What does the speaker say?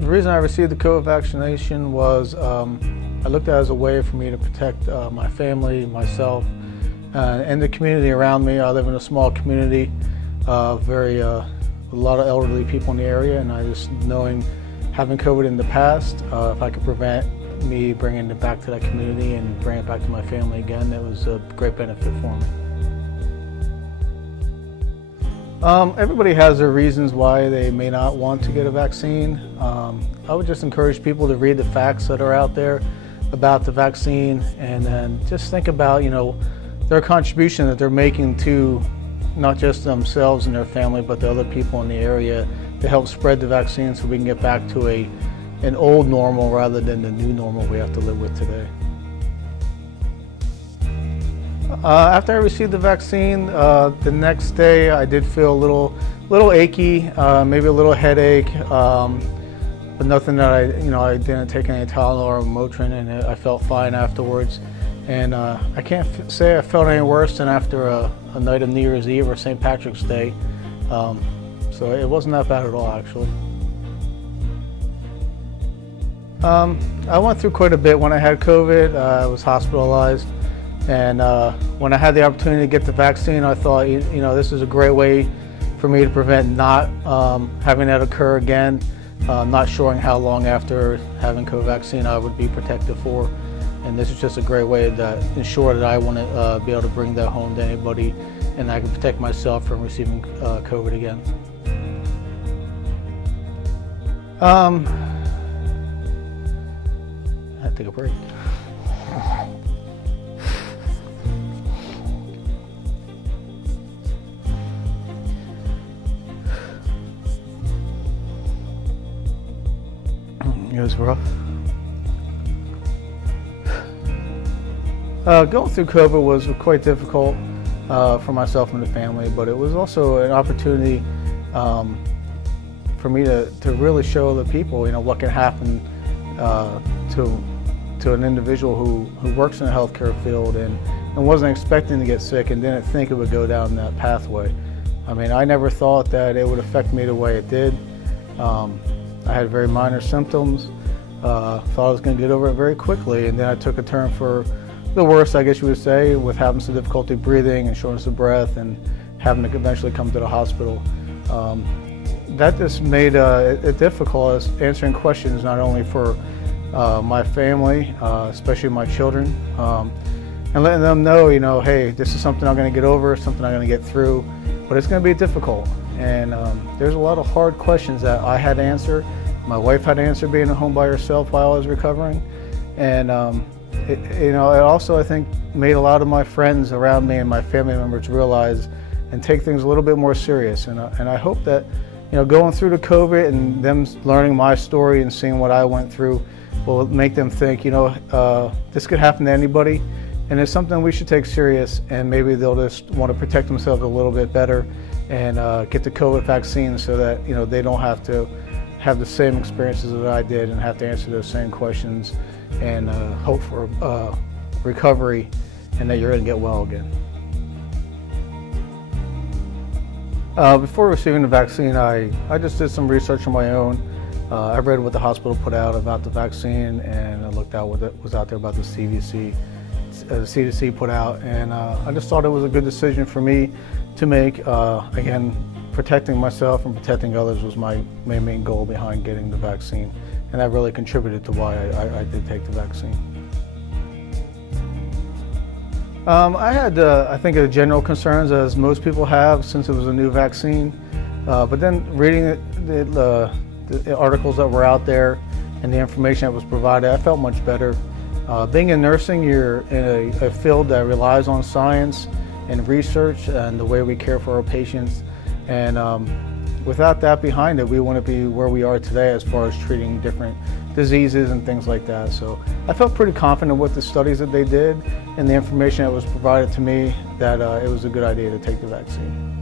The reason I received the COVID vaccination was I looked at it as a way for me to protect my family, myself, and the community around me. I live in a small community, a lot of elderly people in the area, and I just knowing having COVID in the past, if I could prevent me bringing it back to that community and bring it back to my family again, it was a great benefit for me. Everybody has their reasons why they may not want to get a vaccine. I would just encourage people to read the facts that are out there about the vaccine, and then just think about, their contribution that they're making to not just themselves and their family, but the other people in the area to help spread the vaccine so we can get back to an old normal rather than the new normal we have to live with today. After I received the vaccine, the next day I did feel a little achy, maybe a little headache, but nothing that I didn't take any Tylenol or Motrin, and I felt fine afterwards. And I can't say I felt any worse than after a night of New Year's Eve or St. Patrick's Day. So it wasn't that bad at all, actually. I went through quite a bit when I had COVID. I was hospitalized. And when I had the opportunity to get the vaccine, I thought, this is a great way for me to prevent not having that occur again. Not sure how long after having COVID vaccine I would be protected for. And this is just a great way to ensure that I want to be able to bring that home to anybody, and I can protect myself from receiving COVID again. I had to take a break. It was rough. Going through COVID was quite difficult for myself and the family, but it was also an opportunity for me to really show the people, what can happen to an individual who works in the healthcare field and wasn't expecting to get sick and didn't think it would go down that pathway. I mean, I never thought that it would affect me the way it did. I had very minor symptoms, thought I was going to get over it very quickly, and then I took a turn for the worst, I guess you would say, with having some difficulty breathing and shortness of breath and having to eventually come to the hospital. That just made it difficult answering questions not only for my family, especially my children, and letting them know, hey, this is something I'm going to get over, something I'm going to get through, but it's going to be difficult. And there's a lot of hard questions that I had to answer. My wife had to answer being at home by herself while I was recovering. And it also, I think, made a lot of my friends around me and my family members realize and take things a little bit more serious. And I hope that, going through the COVID and them learning my story and seeing what I went through will make them think, this could happen to anybody. And it's something we should take serious, and maybe they'll just want to protect themselves a little bit better and get the COVID vaccine so that they don't have to have the same experiences that I did and have to answer those same questions and hope for recovery and that you're going to get well again. Before receiving the vaccine, I just did some research on my own. I read what the hospital put out about the vaccine, and I looked at what was out there about the CDC put out, and I just thought it was a good decision for me to make. Again, protecting myself and protecting others was my main goal behind getting the vaccine, and that really contributed to why I did take the vaccine. I had, I think, general concerns, as most people have, since it was a new vaccine, but then reading the articles that were out there and the information that was provided, I felt much better. Being in nursing, you're in a field that relies on science and research and the way we care for our patients. And without that behind it, we wouldn't be where we are today as far as treating different diseases and things like that. So I felt pretty confident with the studies that they did and the information that was provided to me that it was a good idea to take the vaccine.